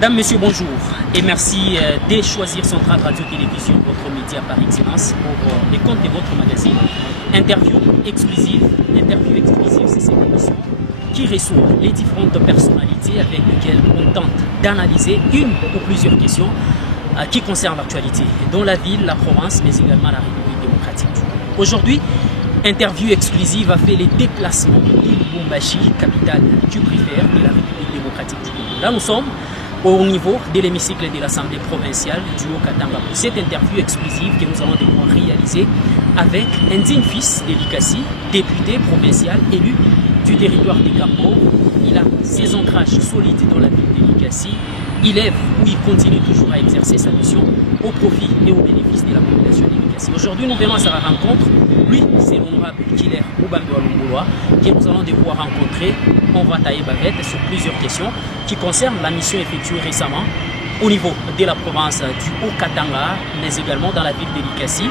Madame, Monsieur, bonjour et merci de choisir Centrale Radio-Télévision, votre média par excellence, pour les comptes de votre magazine. Interview exclusive, c'est cette émission qui reçoit les différentes personnalités avec lesquelles on tente d'analyser une ou plusieurs questions qui concernent l'actualité, dont la ville, la province, mais également la République démocratique. Aujourd'hui, interview exclusive a fait les déplacements de Lubumbashi, capitale du préfet de la République démocratique du Congo. Là, nous sommes au niveau de l'hémicycle de l'Assemblée provinciale du Haut-Katanga pour cette interview exclusive que nous allons devoir réaliser avec un digne fils de Likasi, député provincial élu du territoire de Kambo. Il a ses ancrages solides dans la ville de Likasi. Il œuvre où il continue toujours à exercer sa mission au profit et au bénéfice de la population de Likasi. Aujourd'hui, nous venons à sa rencontre. Lui, c'est l'honorable Killer Oubambe Walongoloa que nous allons devoir rencontrer. On va tailler bavette sur plusieurs questions qui concernent la mission effectuée récemment au niveau de la province du Haut-Katanga, mais également dans la ville de Likasi,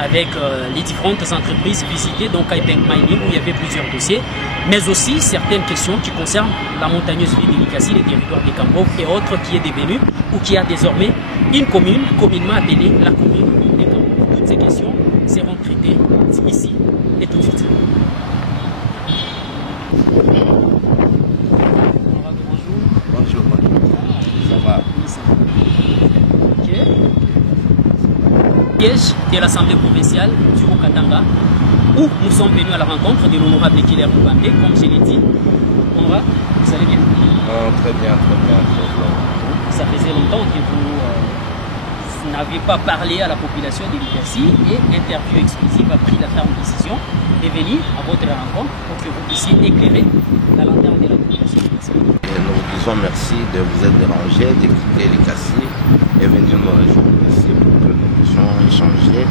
avec les différentes entreprises visitées, donc Kaipeng Mining, où il y avait plusieurs dossiers, mais aussi certaines questions qui concernent la montagneuse ville de Likasi, les territoires de Kambo et autres, qui est devenue ou qui a désormais une commune, communément appelée la commune de Kambo. Toutes ces questions seront traitées ici et tout de suite. Bonjour. Ça va? Ok. Siège de l'Assemblée provinciale du Haut-Katanga, où nous sommes venus à la rencontre de l'honorable Killer Oubambe, comme je l'ai dit. On va, vous allez bien? Très bien. Ça faisait longtemps que vous n'avez pas parlé à la population de Likasi et interview exclusive a pris la ferme décision de venir à votre rencontre pour que vous puissiez éclairer la lanterne de la population de Likasi. Nous vous disons merci de vous être dérangé, de quitter Likasi et venir nous rejoindre ici pour que nous puissions échanger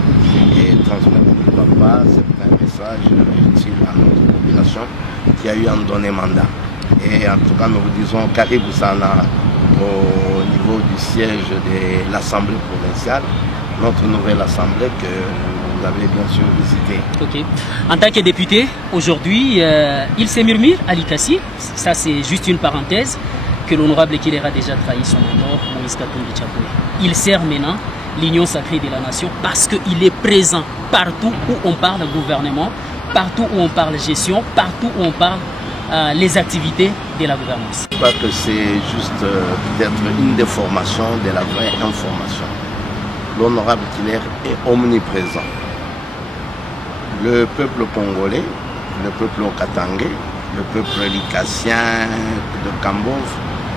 et transmettre au papa certains messages utiles à notre population qui a eu à nous donner mandat. Et en tout cas, nous vous disons Karibou Sana au niveau du siège de l'Assemblée provinciale, notre nouvelle Assemblée que vous avez bien sûr visitée. Ok. En tant que député, aujourd'hui, il se murmure à Likasi, ça c'est juste une parenthèse, que l'honorable Killer a déjà trahi son mentor, Moïse Katumbi Tchapoué. Il sert maintenant l'union sacrée de la nation parce qu'il est présent partout où on parle gouvernement, partout où on parle gestion, partout où on parle les activités de la gouvernance. Je crois que c'est juste peut-être une déformation de la vraie information. L'honorable Killer est omniprésent. Le peuple congolais, le peuple katangais, le peuple likassien de Kambov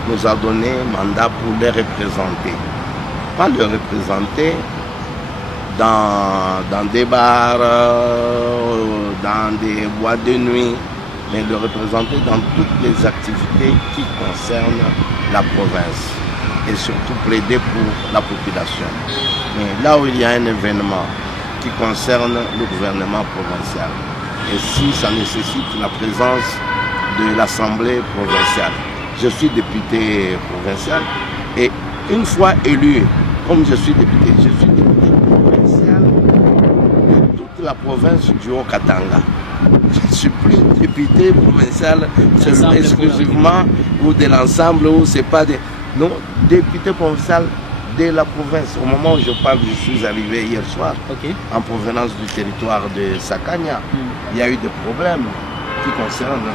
nous a donné mandat pour les représenter. Pas les représenter dans des bars, dans des boîtes de nuit, mais le représenter dans toutes les activités qui concernent la province et surtout plaider pour la population. Mais là où il y a un événement qui concerne le gouvernement provincial, et si ça nécessite la présence de l'Assemblée provinciale, je suis député provincial et une fois élu, comme je suis député provincial de toute la province du Haut-Katanga. Je ne suis plus député provincial seulement exclusivement ou de l'ensemble ou c'est pas des... Non, député provincial de la province. Au moment où je parle, je suis arrivé hier soir en provenance du territoire de Sakanya. Il y a eu des problèmes qui concernent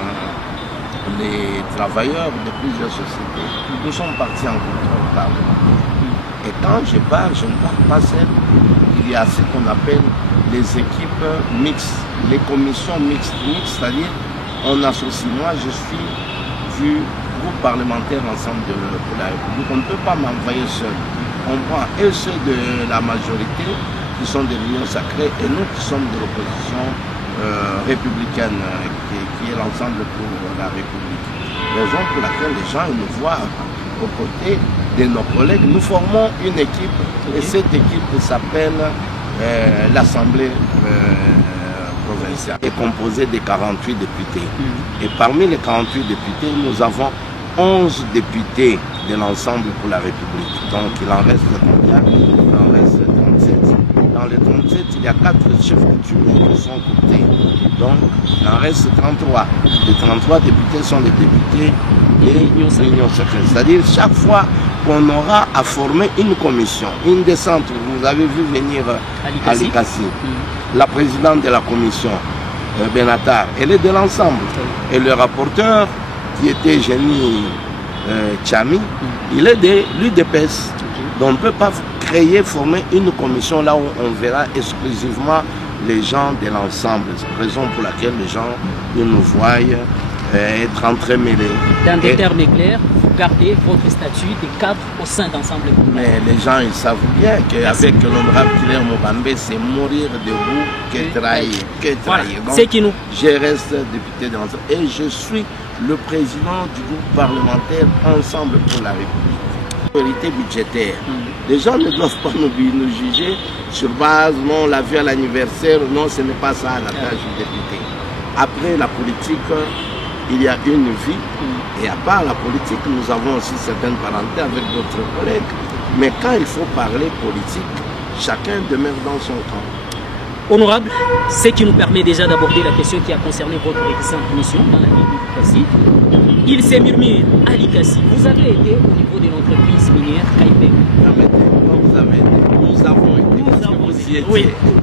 les travailleurs de plusieurs sociétés. Nous sommes partis en contrôle parlementaire. Et quand je parle, je ne parle pas seul. Il y a ce qu'on appelle les équipes mixtes, les commissions mixtes. C'est-à-dire, on associe, moi je suis du groupe parlementaire ensemble de la République. On ne peut pas m'envoyer seul. On prend et ceux de la majorité qui sont de l'Union sacrée et nous qui sommes de l'opposition républicaine qui est l'ensemble pour la République. Raison pour laquelle les gens ils nous voient aux côtés de nos collègues. Nous formons une équipe et cette équipe s'appelle l'Assemblée provinciale. Elle est composée de 48 députés. Et parmi les 48 députés, nous avons 11 députés de l'ensemble pour la République. Donc il en reste combien? Il en reste 37. Dans les 37, il y a 4 chefs coutumiers qui sont coupés. Donc il en reste 33. Les 33 députés sont les députés de l'Union sacrée. C'est-à-dire chaque fois qu'on aura à former une commission, une descente. Vous avez vu venir à Likasi, la présidente de la commission, Benatar, elle est de l'ensemble. Et le rapporteur, qui était Génie Tchami, il est de l'UDPS. Donc on ne peut pas former une commission là où on verra exclusivement les gens de l'ensemble. C'est la raison pour laquelle les gens ils nous voient être entremêlés. Dans des termes clairs, vous gardez votre statut de cadre au sein d'ensemble. Mais les gens ils savent bien qu'avec l'honorable Claire Mobambe, c'est mourir debout que trahir. Voilà. C'est qui nous. Je reste député de l'ensemble et je suis le président du groupe parlementaire Ensemble pour la République. Priorité budgétaire. Les gens ne doivent pas nous juger sur base, non, on l'a vu à l'anniversaire, non, ce n'est pas ça la tâche du député. Après la politique, il y a une vie, et à part la politique, nous avons aussi certaines parentés avec d'autres collègues. Mais quand il faut parler politique, chacun demeure dans son camp. Honorable, ce qui nous permet déjà d'aborder la question qui a concerné votre récente mission dans la ville de Likasi. Il s'est murmuré à Likasi. Vous avez été au niveau de l'entreprise minière Kaipeng.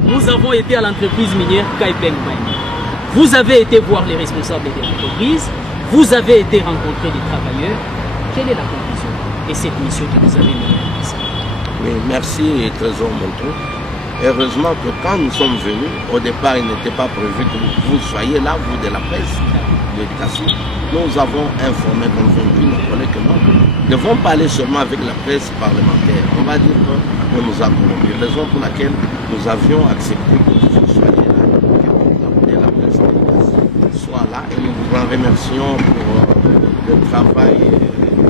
Nous avons été à l'entreprise minière Kaipeng. Vous avez été voir les responsables de l'entreprise. Vous avez été rencontrer des travailleurs. Quelle est la conclusion de cette mission que vous avez menée ici? Oui, merci Trésor Montreux. Heureusement que quand nous sommes venus, au départ, il n'était pas prévu que vous soyez là, vous de la presse de Likasi. Nous avons informé nos collègues que nous ne devons pas aller seulement avec la presse parlementaire. On va dire qu'on nous a corrompus. Raison pour laquelle nous avions accepté que vous soyez là, que la presse de Likasi soit là. Et nous vous en remercions pour le travail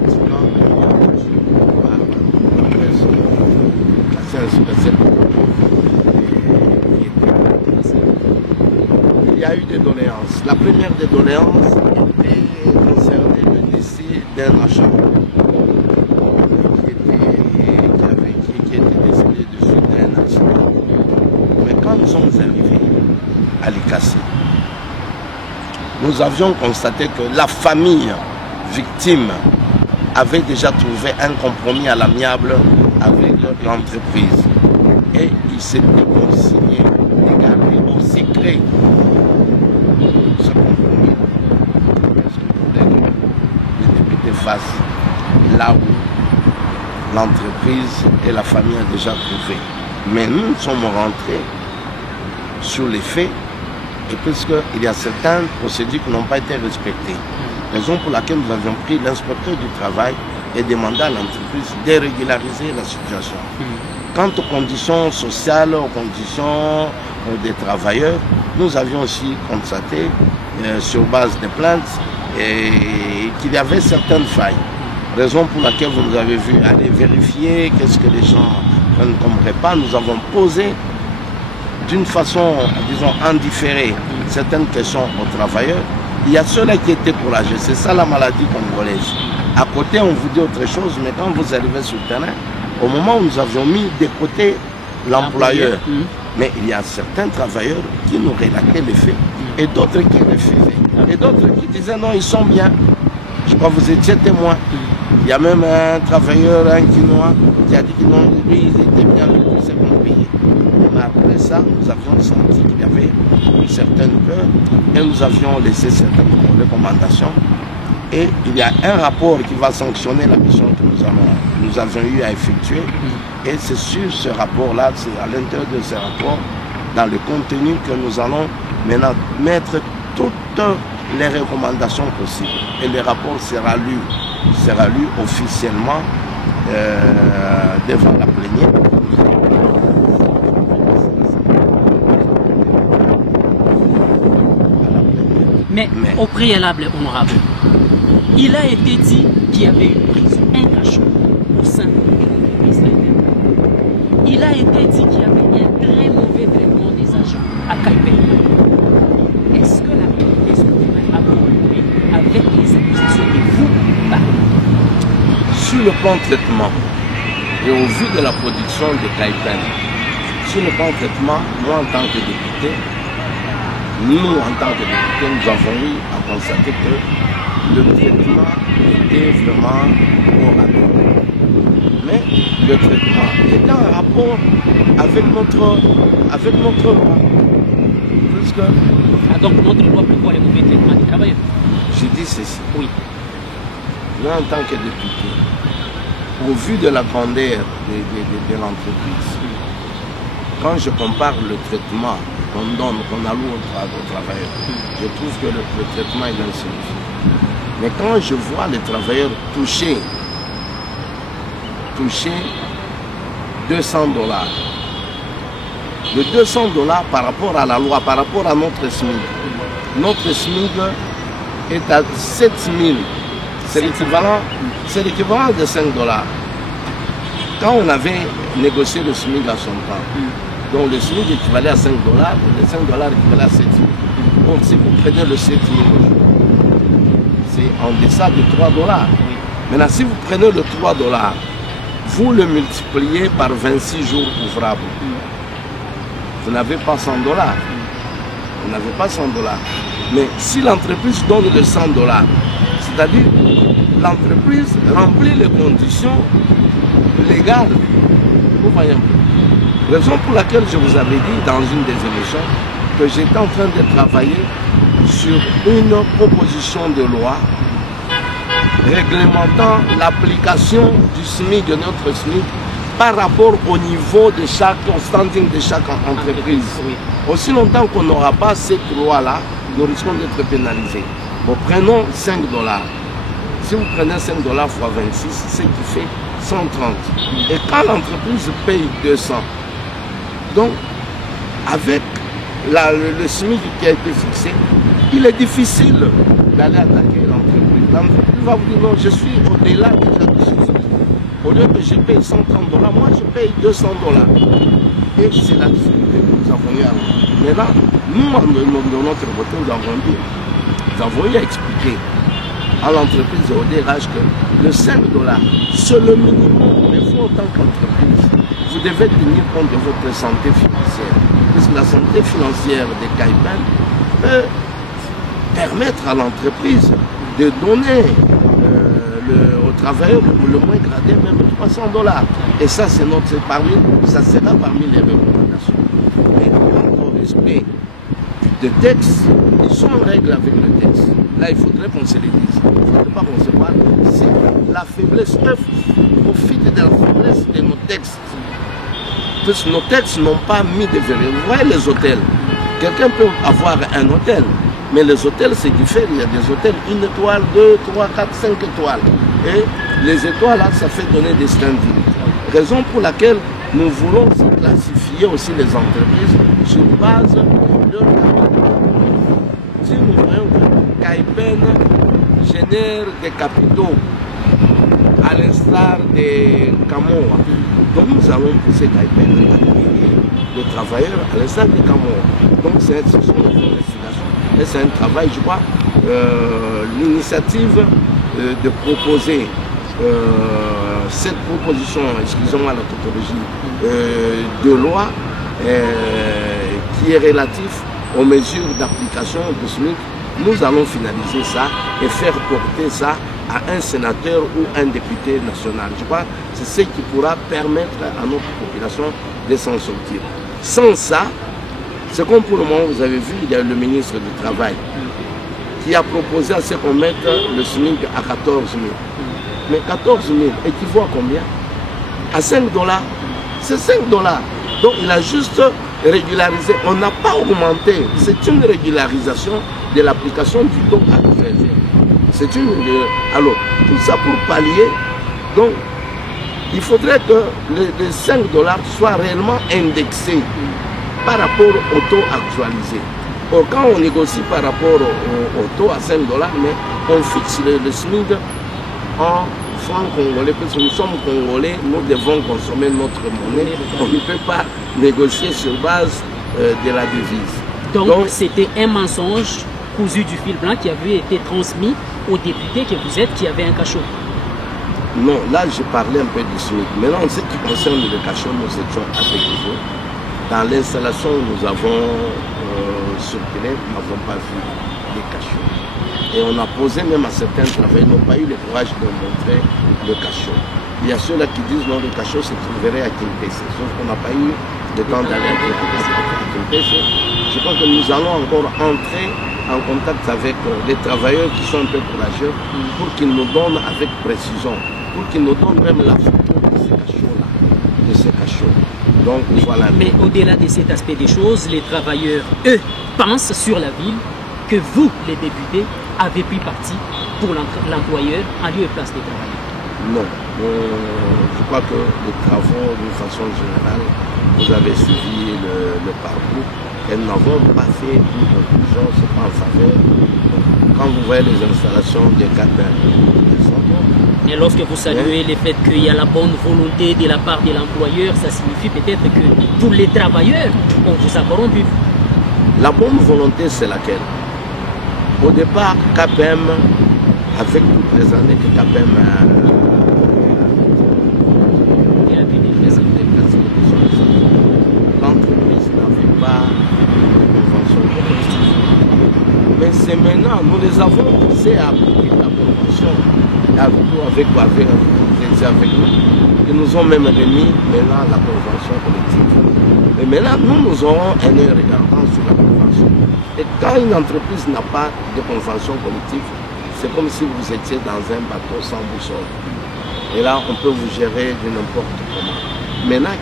excellent par la presse spéciale. Il y a eu des doléances. La première des doléances était concernée le décès d'un agent qui était décédé de suite d'un accident. Mais quand nous sommes arrivés à Likasi, nous avions constaté que la famille victime avait déjà trouvé un compromis à l'amiable avec l'entreprise. Et il s'était consigné de garder au secret ce compromis. Parce que le député face là où l'entreprise et la famille ont déjà trouvé. Mais nous sommes rentrés sur les faits et puisqu'il y a certaines procédures qui n'ont pas été respectées. Raison pour laquelle nous avions pris l'inspecteur du travail et demandé à l'entreprise de régulariser la situation. Quant aux conditions sociales, aux conditions des travailleurs, nous avions aussi constaté sur base des plaintes qu'il y avait certaines failles. Raison pour laquelle vous nous avez vu aller vérifier qu'est-ce que les gens prennent comme repas. Nous avons posé d'une façon, disons, indifférée certaines questions aux travailleurs. Il y a ceux-là qui étaient courageux. C'est ça la maladie congolaise. À côté, on vous dit autre chose, mais quand vous arrivez sur le terrain, au moment où nous avions mis de côté l'employeur, mais il y a certains travailleurs qui nous relataient les faits et d'autres qui refusaient. Et d'autres qui disaient non, ils sont bien. Je crois que vous étiez témoin. Il y a même un travailleur, un Quinois, qui a dit que non, lui, ils étaient bien, tous ces bons pays. Mais après ça, nous avions senti qu'il y avait une certaine peur et nous avions laissé certaines recommandations. Et il y a un rapport qui va sanctionner la mission que nous avions eu à effectuer. Et c'est sur ce rapport-là, c'est à l'intérieur de ce rapport, dans le contenu que nous allons maintenant mettre toutes les recommandations possibles. Et le rapport sera lu officiellement devant la plénière. Mais au préalable, honorable, il a été dit qu'il y avait une prison, un cachot au sein de l'Israël. Il a été dit qu'il y avait un très mauvais traitement des agents à Kaipeng. Est-ce que la vérité se trouve à collaborer avec les accusations que vous parlez? Sur le plan de traitement, et au vu de la production de Kaipeng, sur le plan de traitement, moi en tant que député, nous en tant que député, nous avons eu à constater que le traitement était vraiment oral. mais le traitement est en rapport avec notre loi. Puisque donc notre loi prévoit les mauvais traitements des travailleurs. je dis ceci. Oui. Moi, en tant que député, au vu de la grandeur de l'entreprise, quand je compare le traitement qu'on donne, qu'on alloue aux travailleurs, je trouve que le traitement est insuffisant. Mais quand je vois les travailleurs toucher $200, de $200 par rapport à la loi, par rapport à notre SMIC. Notre SMIC est à 7 000. C'est l'équivalent de $5. Quand on avait négocié le SMIC à son temps, donc le SMIC équivalait à $5, les $5 équivalaient à 7 000. Donc si vous prenez le 7 000 c'est en deçà de $3. Maintenant, si vous prenez le $3, vous le multipliez par 26 jours ouvrables. Vous n'avez pas $100. Vous n'avez pas $100. Mais si l'entreprise donne le $100, c'est-à-dire l'entreprise remplit les conditions légales. Vous voyez un peu. Raison pour laquelle je vous avais dit dans une des émissions que j'étais en train de travailler sur une proposition de loi réglementant l'application du SMIC, de notre SMIC, par rapport au niveau de chaque, au standing de chaque entreprise. Oui. Aussi longtemps qu'on n'aura pas cette loi-là, nous risquons d'être pénalisés. Bon, prenons $5. Si vous prenez $5 x 26, c'est ce qui fait 130. Et quand l'entreprise paye 200, donc avec le SMIC qui a été fixé, il est difficile d'aller attaquer l'entreprise. L'entreprise va vous dire non, je suis au-delà déjà de ce SMIC. Au lieu que je paye $130, moi je paye $200. Et c'est la difficulté que nous avons eu avant. Maintenant, nous, de notre côté, nous avons eu à expliquer à l'entreprise et au DRH que le $5, c'est le minimum. Mais vous, en tant qu'entreprise, vous devez tenir compte de votre santé financière. Parce que la santé financière des Caipen peut permettre à l'entreprise de donner aux travailleurs le moins gradé, même $300. Et ça, c'est ça sera parmi les recommandations. Mais au respect des textes, ils sont en règle avec le texte. Là, il faudrait qu'on se les dise. Il ne faudrait pas qu'on se parle. C'est la faiblesse. Eux profitent de la faiblesse de nos textes. Parce que nos textes n'ont pas mis de vérité. Vous voyez les hôtels. Quelqu'un peut avoir un hôtel, mais les hôtels, c'est différent. Il y a des hôtels 1 étoile, 2, 3, 4, 5 étoiles. Et les étoiles, là, ça fait donner des standings. Raison pour laquelle nous voulons classifier aussi les entreprises sur base de si nous voyons que Caipen génère des capitaux à l'instar des Camoa, donc nous allons pousser Caipen à payer les travailleurs à l'instar des Camoa. Donc ce sont des investigations et c'est un travail, je crois, l'initiative de proposer cette proposition, excusez-moi la tautologie, de loi qui est relative aux mesures d'application du SMIC. Nous allons finaliser ça et faire porter ça à un sénateur ou un député national. Je crois que c'est ce qui pourra permettre à notre population de s'en sortir. Sans ça, c'est comme pour le moment, vous avez vu, il y a le ministre du Travail qui a proposé à ce qu'on mette le SMIC à 14 000. Mais 14 000 équivaut à combien? À $5. C'est $5. Donc il a juste régularisé. On n'a pas augmenté. C'est une régularisation de l'application du taux actuel. C'est une... Alors, tout ça pour pallier. Donc, il faudrait que les $5 soient réellement indexés par rapport au taux actualisé. Or, quand on négocie par rapport au taux à $5, mais on fixe le SMIC en francs congolais, parce que nous sommes congolais, nous devons consommer notre monnaie. On ne peut pas négocier sur base de la devise. Donc c'était un mensonge cousu du fil blanc qui avait été transmis aux députés que vous êtes, qui avait un cachot. Non, là je parlais un peu du SMIC. Maintenant, en ce qui concerne le cachot, nous étions intégrés. Dans l'installation, nous avons circulé, nous n'avons pas vu les cachots. Et on a posé même à certains travailleurs, n'ont pas eu le courage de montrer le cachot. Il y a ceux-là qui disent non, le cachot se trouverait à Kimpese. Sauf qu'on n'a pas eu le temps d'aller à Kimpese. Je pense que nous allons encore entrer en contact avec les travailleurs qui sont un peu courageux pour qu'ils nous donnent avec précision, pour qu'ils nous donnent même la photo de ces cachots. Donc voilà. Mais au-delà de cet aspect des choses, les travailleurs, eux, pensent sur la ville que vous, les députés, avez pris parti pour l'employeur en lieu et place des travailleurs. Non. Je crois que les travaux, d'une façon générale, vous avez suivi le parcours et nous n'avons pas fait une conclusion, ce n'est pas en faveur. Quand vous voyez les installations des cadres, et lorsque vous saluez le fait qu'il y a la bonne volonté de la part de l'employeur, ça signifie peut-être que pour les travailleurs, on vous a corrompu. La bonne volonté, c'est laquelle? Au départ, KPM, avec toutes les années que KPM l'entreprise n'avait pas de convention collective. Mais c'est maintenant, nous les avons poussés à appliquer la convention. Avec nous. Ils nous ont même remis maintenant la convention collective. Et maintenant, nous aurons un œil regardant sur la convention. Et quand une entreprise n'a pas de convention collective, c'est comme si vous étiez dans un bateau sans boussole. Et là, on peut vous gérer de n'importe comment. Maintenant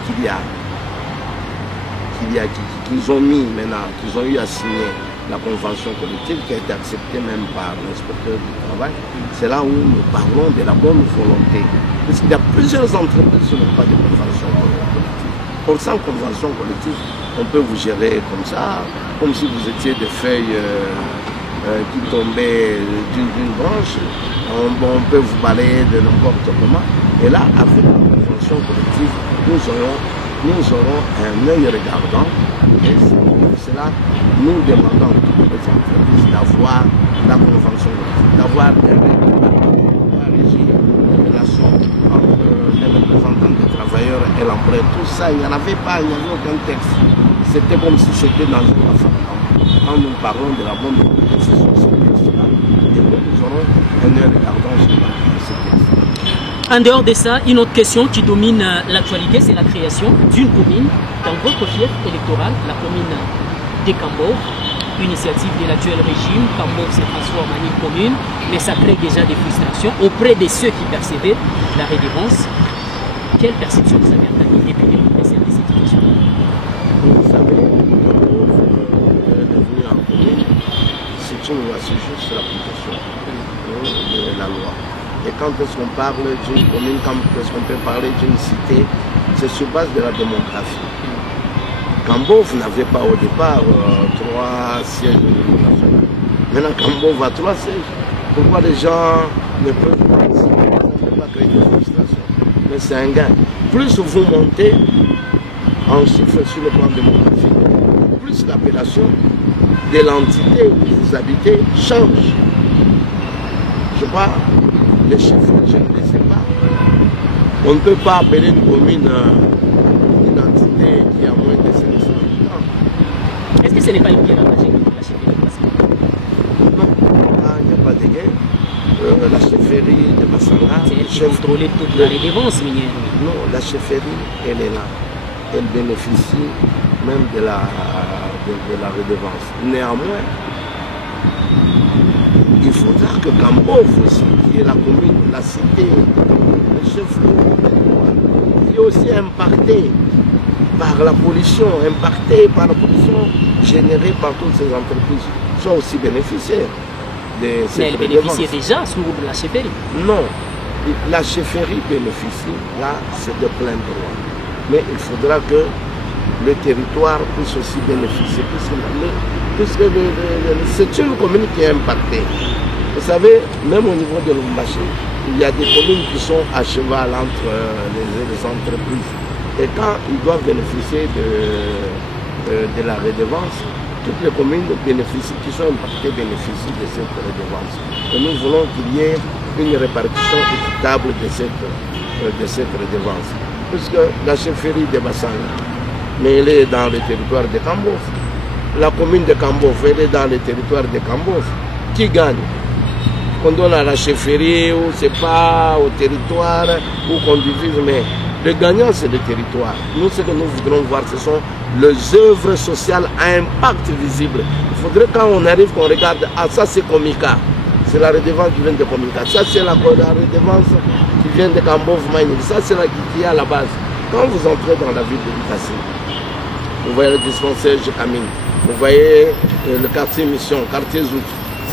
qu'ils ont mis maintenant, qu'ils ont eu à signer la convention collective qui a été acceptée même par l'inspecteur du travail, c'est là où nous parlons de la bonne volonté. Parce qu'il y a plusieurs entreprises qui n'ont pas de convention collective. Pour sans convention collective, on peut vous gérer comme ça, comme si vous étiez des feuilles qui tombaient d'une branche. On peut vous balayer de n'importe comment. Et là, avec la convention collective, nous aurons un œil regardant. Et c'est cela, nous demandons à toutes les entreprises d'avoir la convention collective, d'avoir un régime de relations entre les représentants des travailleurs et l'employeur. Tout ça, il n'y en avait pas, il n'y avait aucun texte. C'était comme si c'était dans un référendum. Quand nous parlons de la bonne décision, ce texte-là, et nous aurons un œil regardant sur ce texte. En dehors de ça, une autre question qui domine l'actualité, c'est la création d'une commune dans votre fief électoral, la commune de Kambov. Initiative de l'actuel régime, Kambov se transforme en une commune, mais ça crée déjà des frustrations auprès de ceux qui percevaient la redevance. Quelle perception vous avez en tant que député de cette situation? Vous savez, devenu en commune, c'est juste l'application de la loi. Et quand est-ce qu'on parle d'une commune, quand est-ce qu'on peut parler d'une cité, c'est sur base de la démographie. Kambov n'avait pas au départ 3 sièges de l'éducation. Maintenant, Kambov a 3 sièges. Pourquoi les gens ne peuvent pas créer des frustrations? Mais c'est un gain. Plus vous montez en chiffre sur le plan démographique, plus l'appellation de l'entité où vous habitez change. Je crois, les chiffres, je ne les sais pas. On ne peut pas appeler une commune une entité qui a moins de 500 habitants. Est-ce que ce n'est pas une guerre engagée contre la chefferie de Bassanga? Non, il n'y a pas de guerre. La chefferie de Bassanga, c'est contrôler toute la redevance minière. Non, la chefferie, elle est là. Elle bénéficie même de la redevance. Néanmoins, il faudra que Kambov aussi, qui est la commune, la cité, le chef-lieu, qui est aussi impacté par la pollution, générée par toutes ces entreprises, soit aussi bénéficiaires de cette Mais elle bénéficiait déjà sous la chefferie? Non, la chefferie bénéficie, là, c'est de plein droit. Mais il faudra que le territoire puisse aussi bénéficier, puisque c'est une commune qui est impactée. Vous savez, même au niveau de Lubumbashi, il y a des communes qui sont à cheval entre les entreprises. Et quand ils doivent bénéficier de la redevance, toutes les communes qui sont impactées bénéficient de cette redevance. Et nous voulons qu'il y ait une répartition équitable de cette redevance. Puisque la chefferie de Bassanga, mais elle est dans le territoire de Kambov. La commune de Kambov, elle est dans le territoire de Kambov. Qui gagne? qu'on donne à la chefferie ou c'est pas au territoire ou qu'on divise, mais le gagnant c'est le territoire. Nous, ce que nous voudrons voir, ce sont les œuvres sociales à impact visible. Il faudrait quand on arrive qu'on regarde, ah ça c'est Comica, c'est la redevance qui vient de Comica, ça c'est la redevance qui vient de Cambove Mining, ça c'est la qui est à la base. Quand vous entrez dans la ville de Likasi, vous voyez le dispensaire Jekamine, vous voyez le quartier Mission, quartier Zout,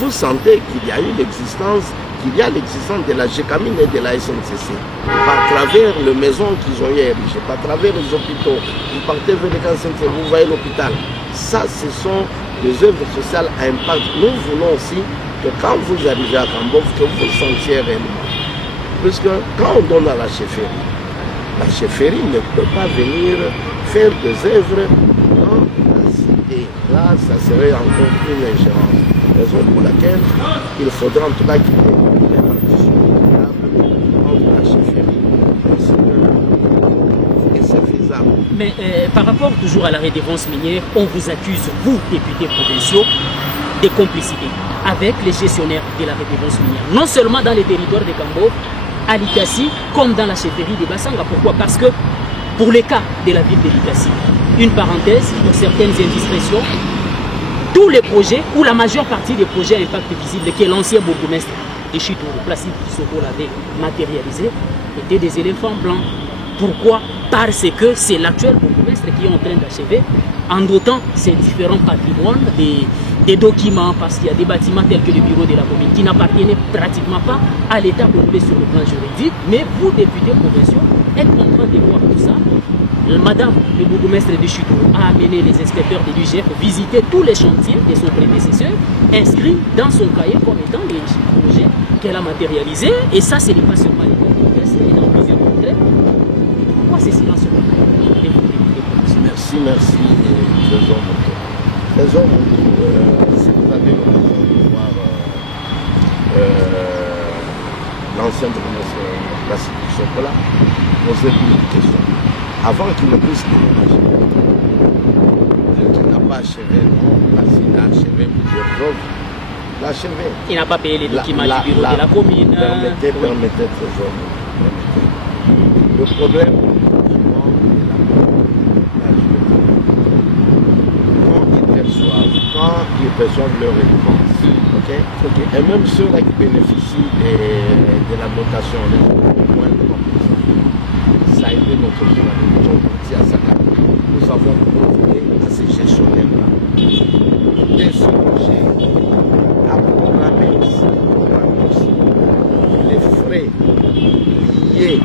vous sentez qu'il y a eu l'existence, qu'il y a l'existence de la Jekamine et de la SNCC. Par travers les maisons qu'ils ont érigées, par travers les hôpitaux, vous partez vers les cancers, vous voyez l'hôpital. Ça, ce sont des œuvres sociales à impact. Nous voulons aussi que quand vous arrivez à Cambove, que vous le sentiez réellement. Parce que quand on donne à la chefferie ne peut pas venir faire des œuvres dans la cité. Là, ça serait encore une ingérence. Raison pour laquelle il faudra en tout cas qu'il y ait une répartition entre la chefferie et c'est faisable. Mais par rapport toujours à la redevance minière, on vous accuse, vous, députés provinciaux, de complicité avec les gestionnaires de la redevance minière. Non seulement dans les territoires de Cambove, à Likasi, comme dans la chefferie de Bassanga. Pourquoi? Parce que pour le cas de la ville de Likasi, une parenthèse, pour certaines indiscrétions, tous les projets, ou la majeure partie des projets à impact visible que l'ancien bourgmestre de Chitoro, Placide Kissoko, l'avait matérialisé, étaient des éléphants blancs. Pourquoi? Parce que c'est l'actuel bourgmestre qui est en train d'achever en dotant ces différents patrimoines des documents, parce qu'il y a des bâtiments tels que le bureau de la commune qui n'appartenaient pratiquement pas à l'État congolais sur le plan juridique, mais vous, députés provinciaux, êtes en train de voir tout ça. Madame le bourgmestre de Chitoro a amené les inspecteurs de l'UGF visiter tous les chantiers de son prédécesseur, inscrits dans son cahier comme étant les projets qu'elle a matérialisés. Et ça, ce n'est pas seulement les congrès, c'est dans plusieurs congrès. Pourquoi c'est silence sur le cahier? Merci, merci, Trésor Moto. Trésor Moto, si vous avez l'occasion de voir l'ancien bourgmestre Placide Kissoko, posez-vous une question. Avant qu'il ne puisse déménager, il n'a pas achevé, non, Placide a achevé plusieurs œuvres. Il a achevé. Il n'a pas payé les documents du bureau de la commune. Permettez, Trésor. Le problème, quand ils perçoivent leur récompense, et même ceux-là qui bénéficient de la dotation, les moins de ça a été notre journée. Nous sommes partis à Saka. Nous avons proposé à ces gestionnaires-là de se loger, à programmer aussi les frais liés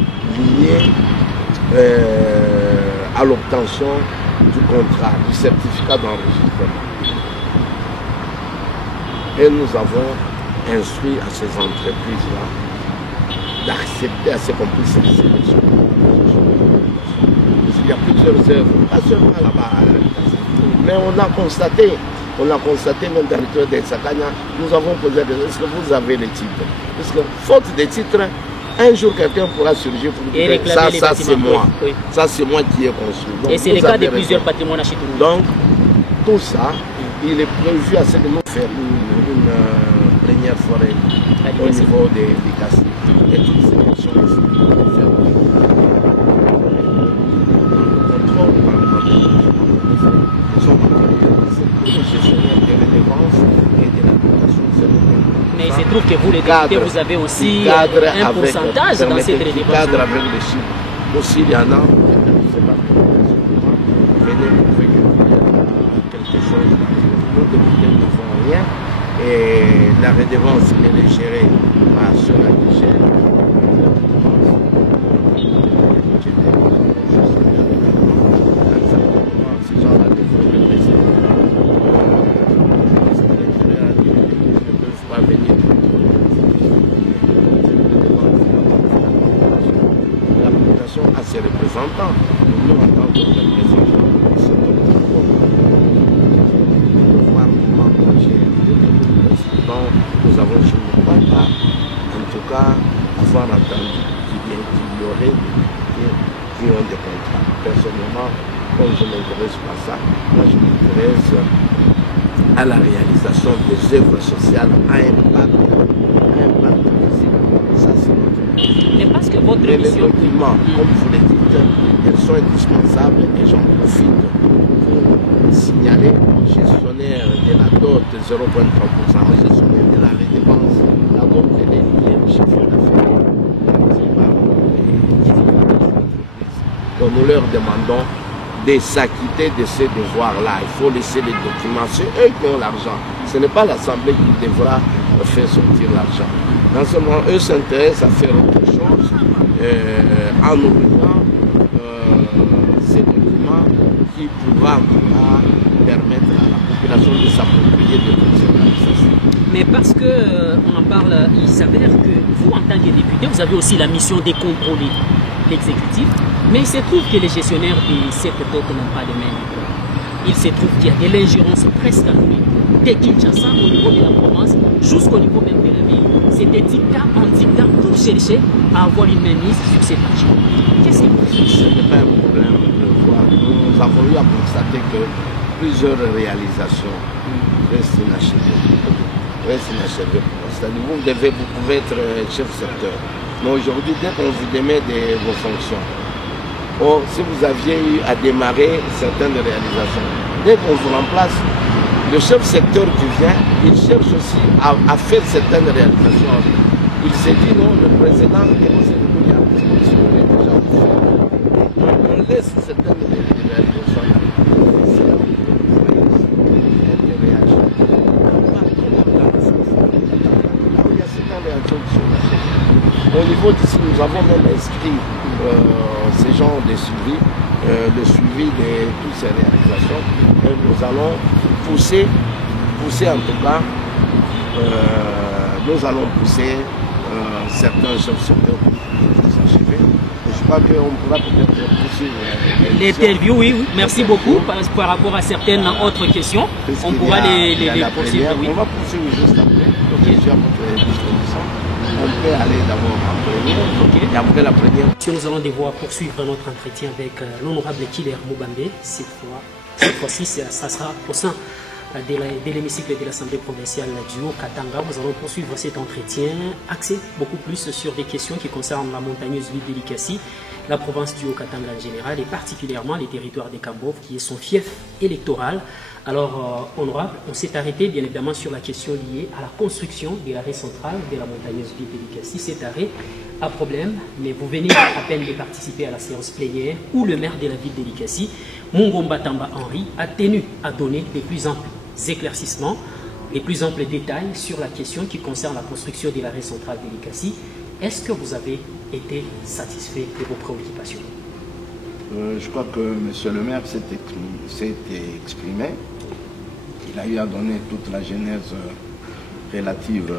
à l'obtention du contrat, du certificat d'enregistrement. Et nous avons instruit à ces entreprises-là d'accepter à ce qu'on puisse les sélectionner. Il y a plusieurs œuvres, pas seulement là-bas, mais on a constaté même dans le territoire de Sakanya, nous avons posé des questions. Est-ce que vous avez les titres? Parce que faute des titres, un jour quelqu'un pourra surgir pour dire ça c'est moi. Oui. Ça c'est moi qui ai construit. Donc, et c'est le cas de plusieurs patrimoines à Chitoro. Donc tout ça, il est prévu à ce que nous faire une plénière forêt au niveau des Likasi. Et toutes ces questions ici, contrôle parlementaire. Nous sommes les gestionnaires des redépenses et de la dotation. Mais il se trouve que vous, les députés, vous avez aussi un pourcentage dans cette redevance. Cadre avec les chiffres. Aussi, il y en a, je ne sais pas comment, venez pour récupérer quelque chose. Nous, députés, ne font rien. Et la redevance, elle est gérée par ceux-là qui gèrent. Ces gens-là, il faut le préciser. À ses représentants, nous en tant que représentants, c'est notre devoir de partager nous avons je ne crois pas, en tout cas, avoir entendu qu'il y aurait des députés qui ont des contrats. Personnellement, comme je ne m'intéresse pas à ça, moi je m'intéresse à à la réalisation des œuvres sociales à impact physique. Ça, c'est notre. Mais parce que votre Mais les mission... documents, comme vous le dites, elles sont indispensables et j'en profite pour signaler au gestionnaire de la dot 0,3%, au gestionnaire de la redevance. La dot, elle est liée au chiffre d'affaires. Donc nous leur demandons de s'acquitter de ces devoirs-là. Il faut laisser les documents. C'est eux qui ont l'argent. Ce n'est pas l'Assemblée qui devra faire sortir l'argent. Dans ce moment, eux s'intéressent à faire autre chose en oubliant ces documents qui pourra permettre à la population de s'approprier de l'organisation. Mais parce qu'on en parle, il s'avère que vous, en tant que député, vous avez aussi la mission de contrôler l'exécutif, mais il se trouve que les gestionnaires de cette dot n'ont pas les mêmes. Il se trouve qu'il y a de l'ingérence presque annulée de Kinshasa au niveau de la province jusqu'au niveau même de la ville. C'est des dictats en dictats pour chercher à avoir une mainmise sur cet argent. Qu'est-ce que vous faites? Ce n'est pas un problème de le voir. Nous avons eu à constater que plusieurs réalisations restent inachevées. C'est-à-dire vous pouvez être chef secteur. Mais aujourd'hui, dès qu'on vous démet de vos fonctions, or, si vous aviez eu à démarrer certaines réalisations, dès qu'on vous remplace, le chef secteur qui vient, il cherche aussi à faire certaines réalisations. Il s'est dit non, le président, on laisse certaines réalisations. Au niveau d'ici, nous avons même inscrit ces gens de suivi, le suivi de toutes ces réalisations. Et nous allons pousser en tout cas, nous allons pousser certains chefs secteurs pour s'achever. Je crois qu'on pourra peut-être poursuivre l'interview, oui. Merci beaucoup par rapport à certaines autres questions. On pourra les poursuivre. Oui. On va poursuivre juste après. Donc, je suis à votre disposition. On peut aller d'abord en première, et après la première. Nous allons devoir poursuivre notre entretien avec l'honorable Killer Moubambé. Cette fois-ci, ça sera au sein de l'hémicycle de l'Assemblée provinciale du Haut-Katanga. Nous allons poursuivre cet entretien axé beaucoup plus sur des questions qui concernent la montagneuse ville de Likasi, la province du Haut-Katanga en général et particulièrement les territoires des Kambov qui est son fief électoral. Alors, honorable, on s'est arrêté bien évidemment sur la question liée à la construction de l'arrêt central de la montagneuse ville de Likasi. Cet arrêt a problème, mais vous venez à peine de participer à la séance plénière où le maire de la ville de Likasi, Mungomba Tamba Henri, a tenu à donner les plus amples éclaircissements, les plus amples détails sur la question qui concerne la construction de l'arrêt central de Likasi. Est-ce que vous avez été satisfait de vos préoccupations? Je crois que M. le maire s'est exprimé. Il a eu à donner toute la genèse relative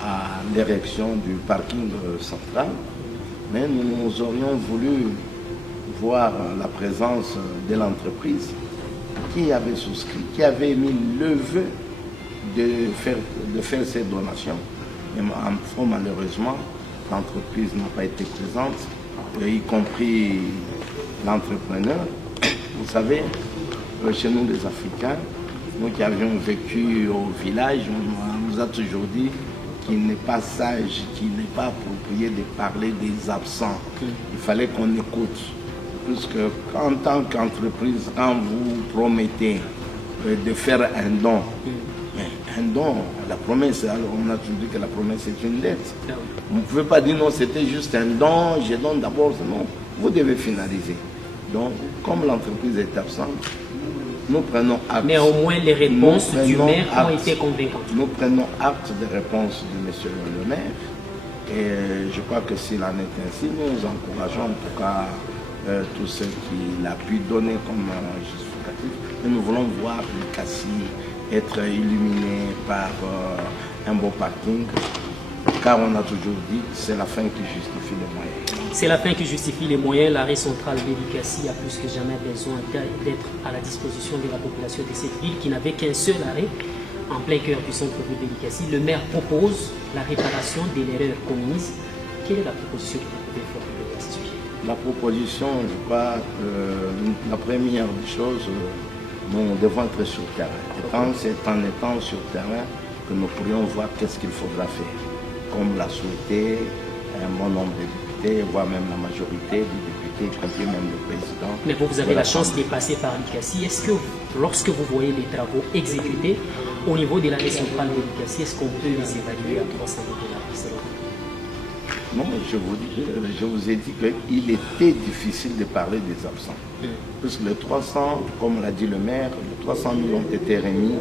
à l'érection du parking central. Mais nous aurions voulu voir la présence de l'entreprise qui avait souscrit, qui avait mis le vœu de faire ces donations. Mais malheureusement, l'entreprise n'a pas été présente, y compris l'entrepreneur. Vous savez, chez nous les Africains, nous qui avions vécu au village, on nous a toujours dit qu'il n'est pas sage, qu'il n'est pas approprié de parler des absents. Il fallait qu'on écoute. Puisque en tant qu'entreprise, quand vous promettez de faire un don, la promesse, alors on a toujours dit que la promesse est une dette. Vous ne pouvez pas dire non, c'était juste un don, je donne d'abord, non. Vous devez finaliser. Donc, comme l'entreprise est absente, nous prenons acte. Mais au moins les réponses du maire ont été convaincantes. Nous prenons acte des réponses de M. le maire. Et je crois que s'il en est ainsi, nous encourageons en tout cas tout ce qu'il a pu donner comme justificatif. Et nous voulons voir Likasi être illuminé par un beau parking, car on a toujours dit que c'est la fin qui justifie les moyens. C'est la fin qui justifie les moyens. L'arrêt central de Likasi a plus que jamais besoin d'être à la disposition de la population de cette ville qui n'avait qu'un seul arrêt en plein cœur du centre-ville de Likasi. Le maire propose la réparation de l'erreur commise. Quelle est la proposition que vous pouvez formuler à ce sujet? La proposition, je crois, la première des choses, nous devons être sur terrain. Et quand c'est en étant sur terrain que nous pourrions voir qu'est-ce qu'il faudra faire. Comme l'a souhaité un bon nombre de députés, voire même la majorité des députés, y compris même le président. Mais vous avez la chance de passer par l'ICASI. Est-ce que lorsque vous voyez les travaux exécutés au niveau de l'année centrale de l'ICASI, est-ce qu'on peut les évaluer à 300 000 $? Non, je vous ai dit qu'il était difficile de parler des absents. Puisque les 300, comme l'a dit le maire, les 300 000 ont été remis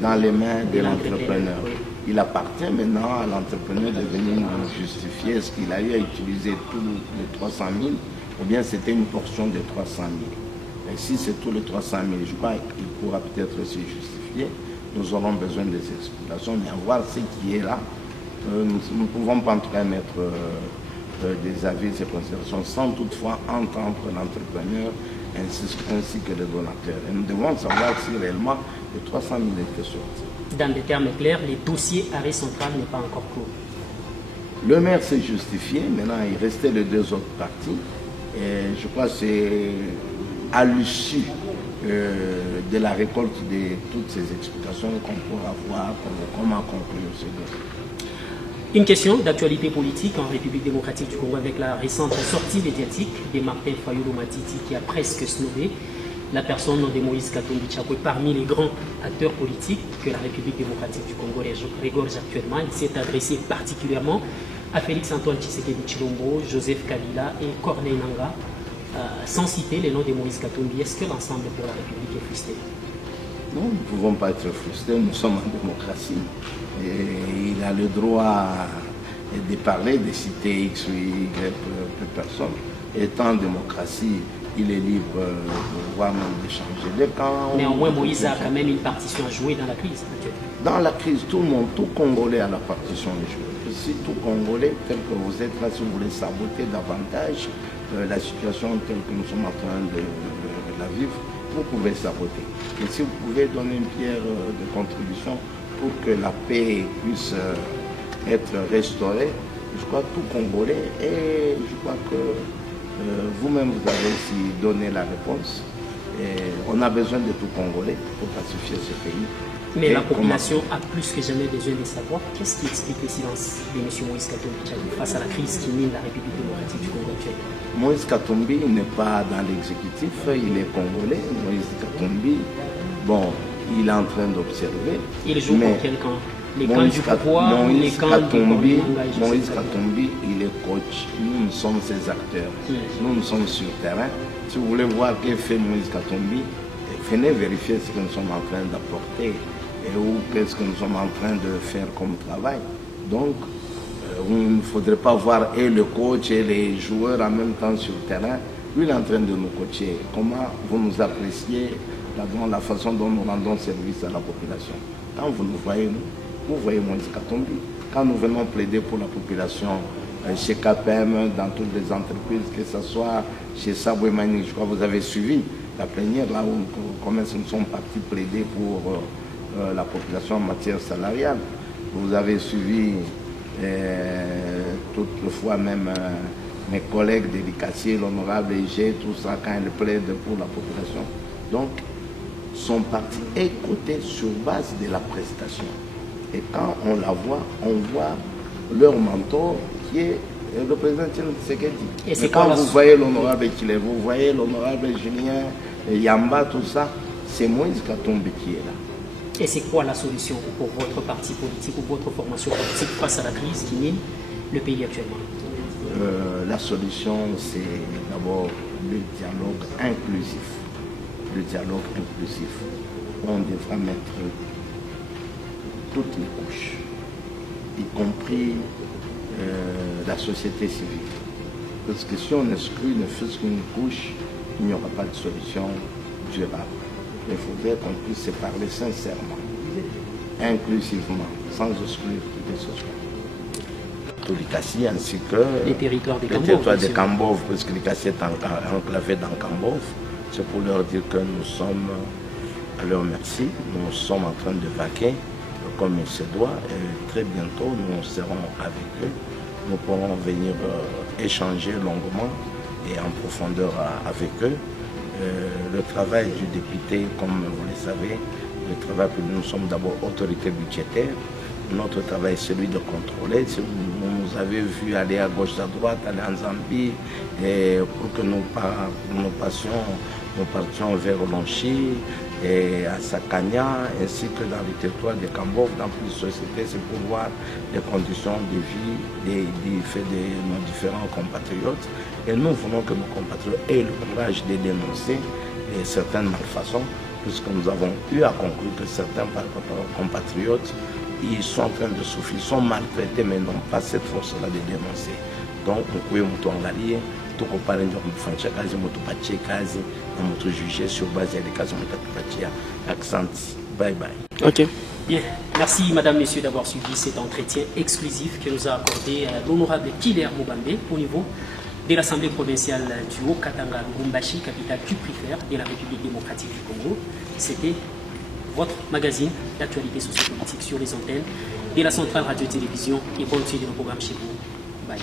dans les mains de l'entrepreneur. Il appartient maintenant à l'entrepreneur de venir nous justifier est-ce qu'il a eu à utiliser tous les 300 000 ou bien c'était une portion de 300 000. Et si c'est tous les 300 000, je crois qu'il pourra peut-être se justifier. Nous aurons besoin des explications, mais à voir ce qui est là. Nous ne pouvons pas en tout cas mettre des avis et considérations sans toutefois entendre l'entrepreneur ainsi que le donateur. Et nous devons savoir si réellement les 300 000 étaient sortis. Dans des termes clairs, les dossiers arrêt central n'est pas encore clos. Le maire s'est justifié, maintenant il restait les deux autres parties. Et je crois que c'est à l'issue de la récolte de toutes ces explications qu'on pourra voir comment conclure ce dossier. Une question d'actualité politique en République démocratique du Congo avec la récente sortie médiatique de Martin Fayulu Matiti qui a presque snobé la personne de Moïse Katumbi Tshakwe parmi les grands acteurs politiques que la République démocratique du Congo regorge actuellement. Il s'est adressé particulièrement à Félix Antoine Tshisekedi Tshilombo, Joseph Kabila et Corneille Nangaa, sans citer les noms de Moïse Katumbi. Est-ce que l'ensemble pour la République est frustré? Non, nous ne pouvons pas être frustrés, nous sommes en démocratie. Et il a le droit de parler, de citer X ou Y personne. Étant en démocratie, il est libre de voir même de changer de camp. Néanmoins, Moïse a quand même une partition à jouer dans la crise. Dans la crise, tout le monde, tout Congolais a la partition à jouer. Si tout Congolais, tel que vous êtes là, si vous voulez saboter davantage la situation telle que nous sommes en train de la vivre, vous pouvez saboter. Et si vous pouvez donner une pierre de contribution pour que la paix puisse être restaurée, je crois tout Congolais, et je crois que vous-même vous avez aussi donné la réponse. Et on a besoin de tout Congolais pour pacifier ce pays. Mais la population a plus que jamais besoin de savoir qu'est-ce qui explique le silence de M. Moïse Katumbi Tshakwe face à la crise qui mine la République démocratique du Congo actuellement. Moïse Katumbi n'est pas dans l'exécutif, il est congolais. Moïse Katumbi, bon, il est en train d'observer. Il joue pour quel camp? Les camps du pouvoir, les camps du Moïse Katumbi, il est coach. Nous sommes ses acteurs. Nous sommes sur le terrain. Si vous voulez voir ce que fait Moïse Katumbi, venez vérifier ce que nous sommes en train d'apporter et ou qu'est-ce que nous sommes en train de faire comme travail. Donc, il ne faudrait pas voir et le coach et les joueurs en même temps sur le terrain. Lui, il est en train de nous coacher. Comment vous nous appréciez la façon dont nous rendons service à la population. Quand vous nous voyez, vous voyez Moïse Katumbi. Quand nous venons plaider pour la population chez KPM, dans toutes les entreprises, que ce soit chez Saboué Mani, je crois que vous avez suivi la plénière, là où nous sommes partis plaider pour la population en matière salariale. Vous avez suivi toutefois même mes collègues de l'ICASI, l'honorable EG, tout ça, quand ils plaident pour la population. Donc, son parti est coté sur base de la prestation. Et quand on la voit, on voit leur mentor qui est le président Tshisekedi. Mais quand vous voyez l'honorable Kile, vous voyez l'honorable Julien Yamba, tout ça, c'est Moïse Katumbi qui est là. Et c'est quoi la solution pour votre parti politique ou votre formation politique face à la crise qui mine le pays actuellement? La solution, c'est d'abord le dialogue inclusif. Le dialogue inclusif. On devra mettre toutes les couches, y compris la société civile. Parce que si on exclut ne fût-ce qu'une couche, il n'y aura pas de solution durable. Il faudrait qu'on puisse se parler sincèrement, inclusivement, sans exclure qui que ce soit. Tout l'ICASI ainsi que les territoires des Kambov, parce que l'ICASI est enclavé dans Kambov. C'est pour leur dire que nous sommes, à leur merci, nous sommes en train de vaquer comme il se doit. Et très bientôt, nous serons avec eux. Nous pourrons venir échanger longuement et en profondeur avec eux le travail du député, comme vous le savez, le travail que nous sommes d'abord autorité budgétaire. Notre travail est celui de contrôler. Si vous nous avez vu aller à gauche, à droite, aller en Zambie, et pour que nous partions vers Lonchi et à Sakanya, ainsi que dans le territoire de Cambodge, dans plusieurs sociétés, c'est pour voir les conditions de vie des faits de nos différents compatriotes. Et nous voulons que nos compatriotes aient le courage de dénoncer certaines malfaçons, puisque nous avons eu à conclure que certains compatriotes, ils sont en train de souffrir, sont maltraités, mais n'ont pas cette force-là de dénoncer. Donc, nous pouvons nous engager, tout comparer, nous pouvons faire des choses, nous pouvons juger sur base des cas, nous pouvons faire accent. Bye bye. Ok. Bien. Merci, madame, messieurs, d'avoir suivi cet entretien exclusif que nous a accordé l'honorable Kiler Mubambe au niveau de l'Assemblée provinciale du Haut-Katanga, Lubumbashi, capitale cuprifère de la République démocratique du Congo. C'était votre magazine d'actualité sociopolitique sur les antennes de la Centrale Radio-Télévision et bonne suite de nos programmes chez vous. Bye.